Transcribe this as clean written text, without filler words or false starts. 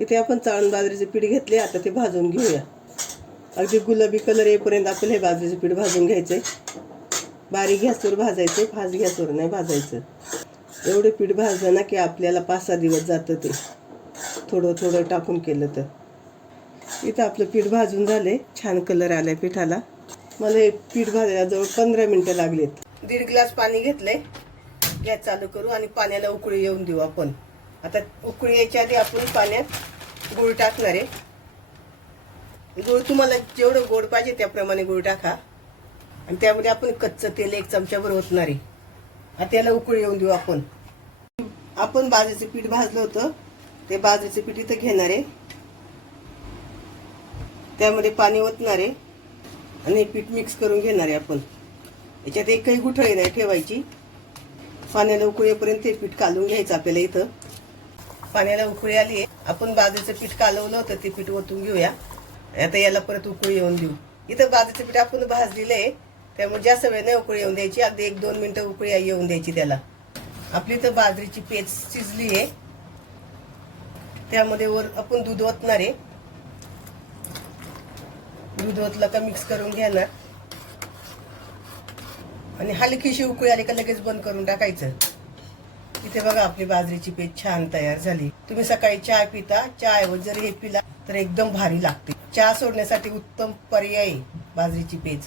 इथे आपण चाळण बाजरीचे पीठ घेतले, आता ते भाजून घेऊया. अगदी गुलाबी कलर येईपर्यंत आपल्याला हे बाजरीचे पीठ भाजून घ्यायचंय. बारीक गॅसवर भाजायचे, फास्ट गॅसवर नाही भाजायचं. एवढं पीठ भाजलं ना की आपल्याला 5-6 दिवस जातं ते, थोडं थोडं टाकून केलं तर. इथं आपलं पीठ भाजून झाले, छान कलर आलाय पिठाला. मला हे पीठ भाजायला जवळ 15 मिनिटं लागलेत. 1.5 ग्लास पाणी घेतलंय. गॅस चालू करू आणि पाण्याला उकळी येऊन देऊ आपण. आता उकळी यायच्या आधी आपण पाण्यात गूळ टाकणार आहे. गूळ तुम्हाला जेवढं गोड पाहिजे त्याप्रमाणे गूळ टाका. आणि त्यामध्ये आपण कच्चं तेल 1 चमचाभर ओतणार आहे. आता त्याला उकळी येऊन देऊ आपण. आपण बाजरीचं पीठ भाजलं होतं, ते बाजरीचं पीठ इथं घेणार आहे. त्यामध्ये पाणी ओतणार आहे आणि हे पीठ मिक्स करून घेणार आहे आपण. याच्यात एकही गुठळी नाही ठेवायची. पाण्याला उकळी येईपर्यंत हे पीठ कालवून घ्यायचं आपल्याला. इथं पाण्याला उकळी आली आहे. आपण बाजरीचं पीठ कालवलं होतं ते पीठ ओतून घेऊया. आता याला परत उकळी येऊन देऊ. इथं बाजरीचं पीठ आपण भाजलेलं आहे, त्यामुळे जास्त वेळ नाही उकळी येऊन द्यायची. अगदी 1-2 मिनिटं उकळी येऊन द्यायची त्याला. आपली इथं बाजरीची पेज शिजली आहे. त्यामध्ये वर आपण दूध ओतणार आहे. दूध ओतलं का मिक्स करून घेणार आणि हलकीशी उकळी आली का लगेच बंद करून टाकायचं. इथे बघा आपली बाजरीची पेज छान तयार झाली. तुम्ही सकाळी चहा पिता, चहाऐवजी जर हे पिला तर एकदम भारी लागते. चहा सोडण्यासाठी उत्तम पर्याय बाजरीची पेज.